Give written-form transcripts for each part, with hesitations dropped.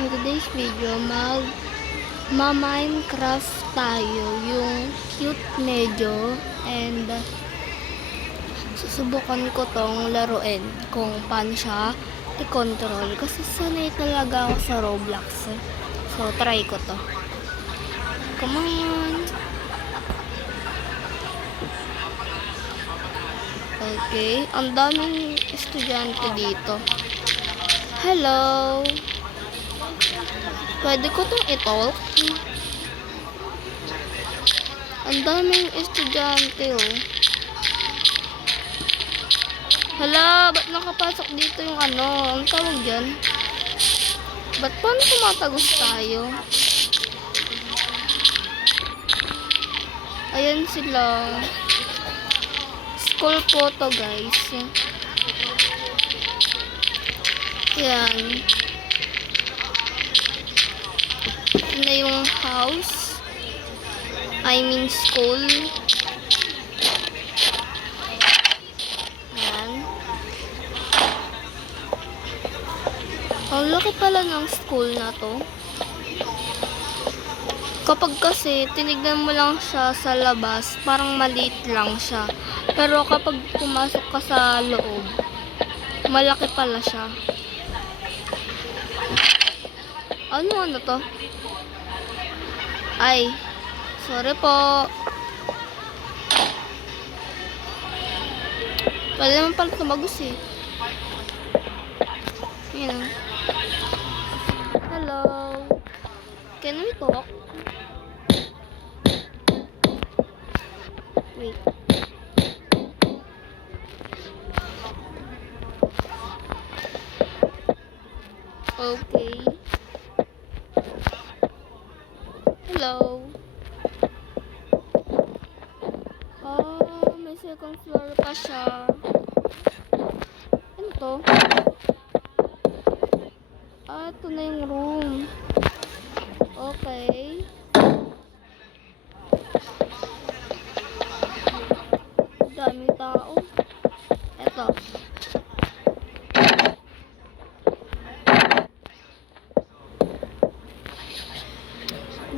For today's video, ma-Minecraft tayo. Yung cute medyo. And susubukan ko tong laruin kung paano siya i-control. Kasi sanay talaga ako sa Roblox. So, try ko to. Come on! Okay. Ang daming estudyante dito. Hello! Pwede ko itong i-talk? Ang daming estudyante, oh. Hala, ba't nakapasok dito yung ano? Ang tawag dyan? Ba't paano tumatagos tayo? Ayan sila. School photo, guys. Ayan. Na yung house. I mean school. Ayan. Ang laki pala ng school na to. Kapag kasi tinignan mo lang siya sa labas, parang maliit lang siya. Pero kapag pumasok ka sa loob, malaki pala siya. Ano to? Ay, sorry po. Pwede naman pala tumagos eh. Yan. Hello. Can we talk? Wait. Okay. Hello. Oh, may second floor pa siya. Ano to? Ah, ito na yung room. Okay. Daming tao. Eto.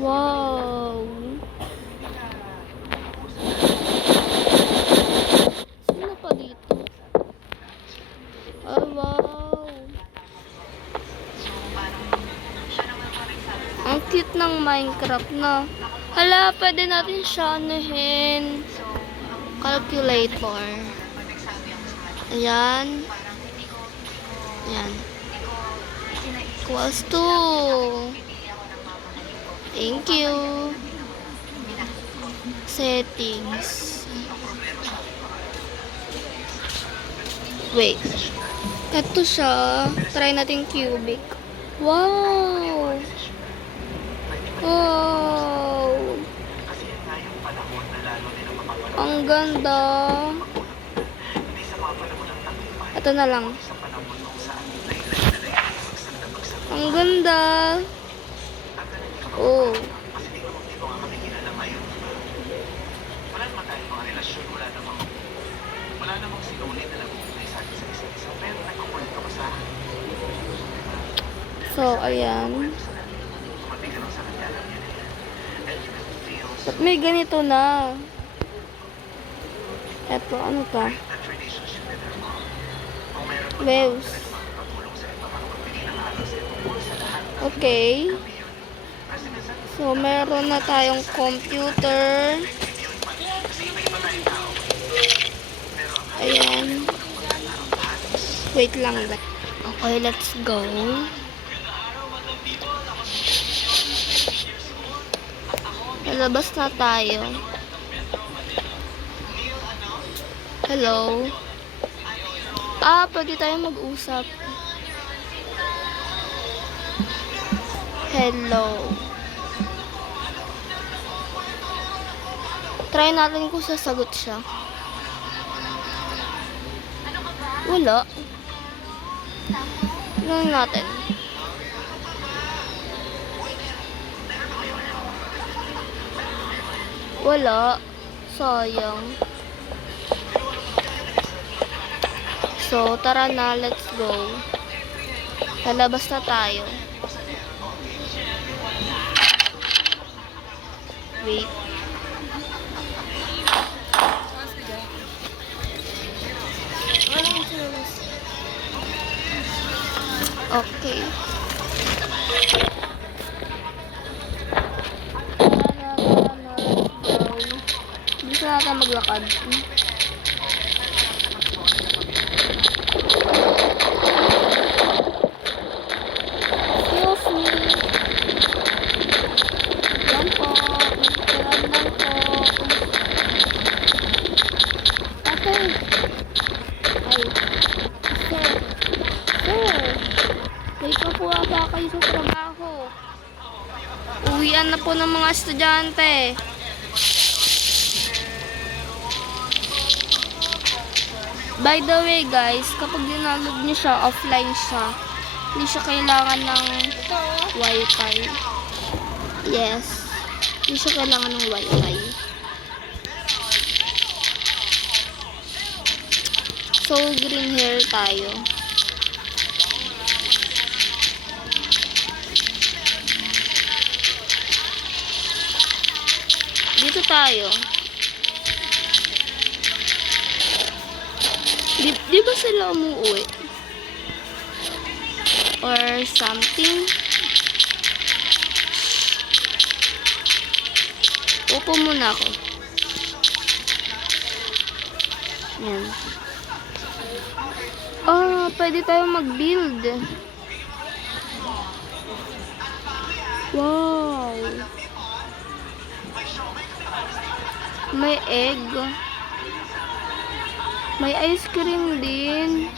Wow. Sino pa dito? Oh, wow. Ang cute ng Minecraft na. Hala, pwede natin siya anuhin. Calculator. Ayan. Ayan. Equals to. Thank you. Settings. Wait. Ito siya. Try natin cubic. Wow. Wow. Ang ganda. Ito na lang. Ang ganda. Oh. So, ayan. Ba't may ganito na? Eto, ano ka? Waves. Okay. So, meron na tayong computer. Ayan. Wait lang. Okay, let's go. Lalabas na tayo. Hello. Ah, pwede tayo mag-usap. Hello. Try natin kung sasagot siya. Wala. Tignan natin. Wala. Sayang. So, tara na. Let's go. Lalabas na tayo. Wait. Okay. Bisa natin maglakad. Excuse me. Yan po. Magkikiram lang po. Ate. Ay. Sir. Sir. Wait pa po ata kayo sa trabaho. Uwian na po ng mga estudyante. By the way guys, kapag dinaload nyo siya, offline siya. Hindi siya kailangan ng wifi. Yes. Hindi siya kailangan ng wifi. So, green hair tayo. Dito tayo. Di ba sila umuwi? Or something? Upo muna ako. Yan. Oh, pwede tayo mag-build. Wow. May egg. May ice cream din.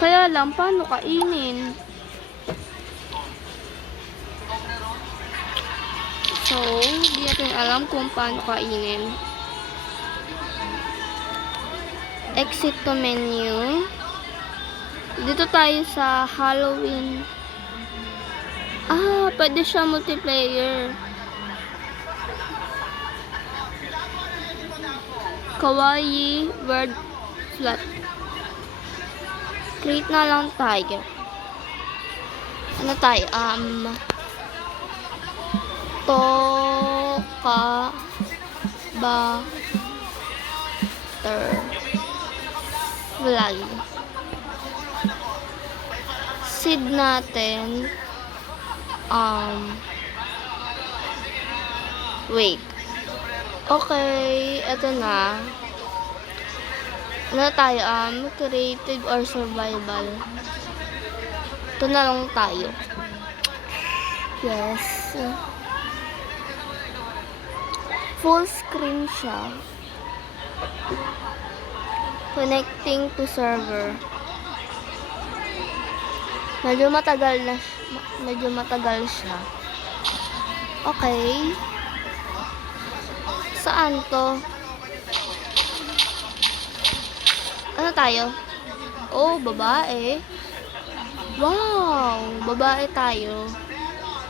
Kaya lang, paano kainin? So, di natin alam kung paano kainin. Exit to menu. Dito tayo sa Halloween. Ah, pwede siya multiplayer. Kawaii word flat. Create na lang tayo. Ano tayo? Toka butterfly. Seed natin. Wait. Okay, eto na. Ano tayo? Creative or survival? Ito na lang tayo. Yes. Full screen siya. Connecting to server. Medyo matagal siya. Okay. Saan to? Ano tayo? Oh, babae. Wow! Babae tayo.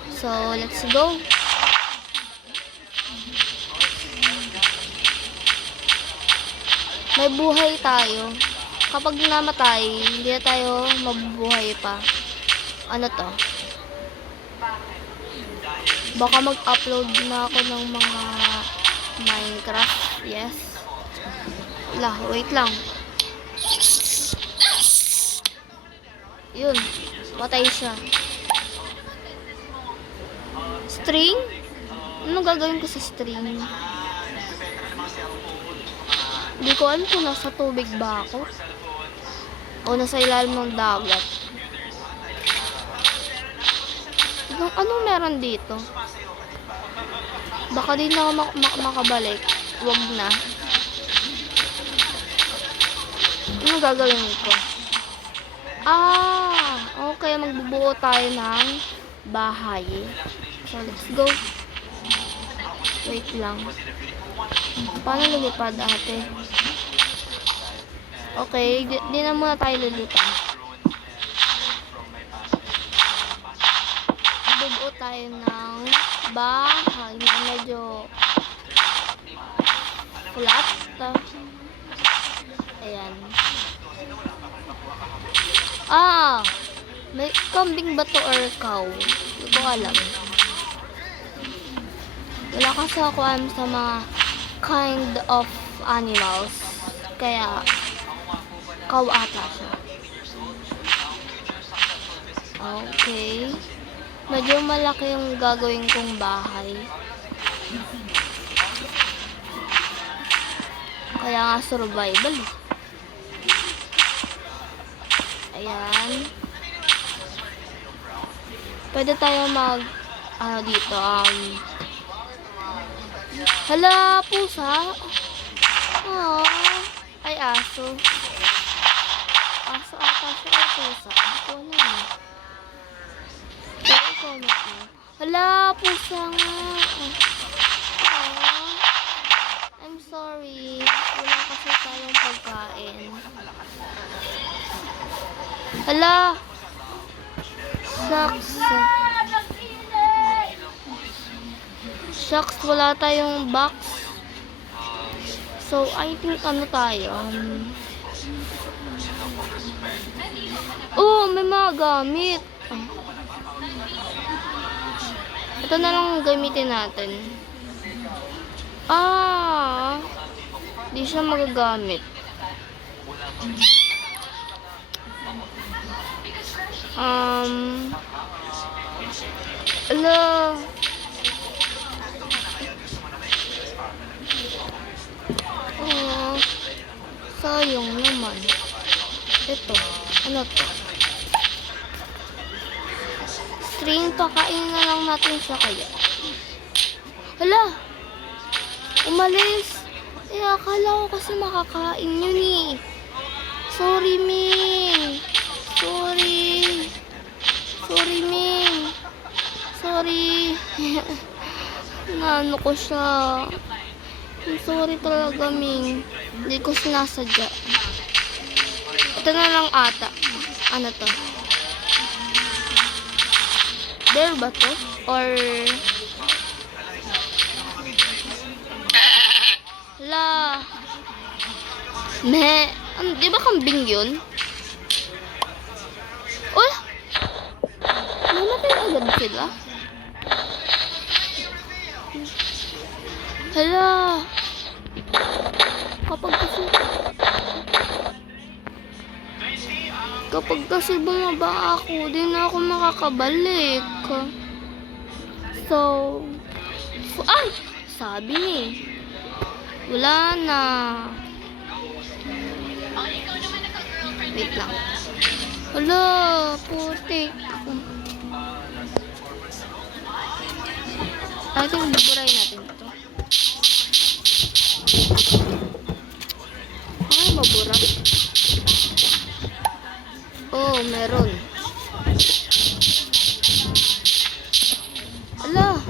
So, let's go. May buhay tayo. Kapag namatay, hindi na tayo mabubuhay pa. Ano to? Baka mag-upload na ako ng mga Minecraft. Yes. Wait lang. Yun. Patay siya. String? Ano gagawin ko sa string? Hindi ko alam kung nasa tubig ba ako. O nasa ilalim ng dagat. Anong meron dito? Baka di na ako makabalik. Wag na. Ano gagawin ko? Okay. Magbubuo tayo ng bahay. So, let's go. Wait lang. Paano lilipad, ate? Okay. Di na muna tayo lilipad. Magbubuo tayo ng bahay na medyo flat. Ayan. May kambing ba to or cow? Hindi ko alam. Wala kasi ako alam sa mga kind of animals. Kaya, cow ata siya. Okay. Medyo malaki yung gagawin kong bahay. Kaya nga survival. Ayan. Pwede tayo dito, hala, pusa. Oh, ay aso. Aso ata siya o pusa. Hindi ko alam eh. Pero ikaw na po. Hala, pusa nga. Oh, I'm sorry. Wala kasi tayong pagkain. Hala. Shucks, wala tayong box. So, I think ano tayo? Oh, may mga gamit. Ito na lang gamitin natin. Di siya magagamit. Ala. Sayang naman. Ito. Ano to? String, pakainin na lang natin siya kaya. Hala! Umalis! Akala ko kasi makakain yun eh. Sorry, Ming. Sorry. Sorry, Ming. Sorry. Naano ko siya. Sorry talaga, Ming. Hindi ko sinasadya. Ito na lang ata. Ano to? Bear ba to? Or... La. Di ba kambing yun? Oh! Namatay agad sila? Hala. Kapag kasi bumaba ako, di na ako makakabalik. So, ay! Sabi ni. Wala na. Wait lang. Hala, putik. I think buburay natin ito. Ay, mabura. Oh, meron. Hala.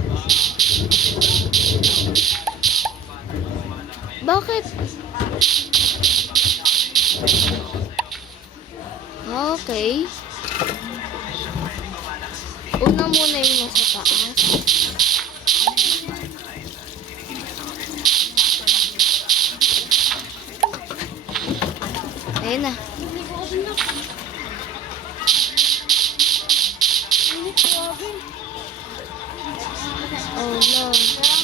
Bakit? Okay. Una muna yung nasa taas. Ayun na. Oh no.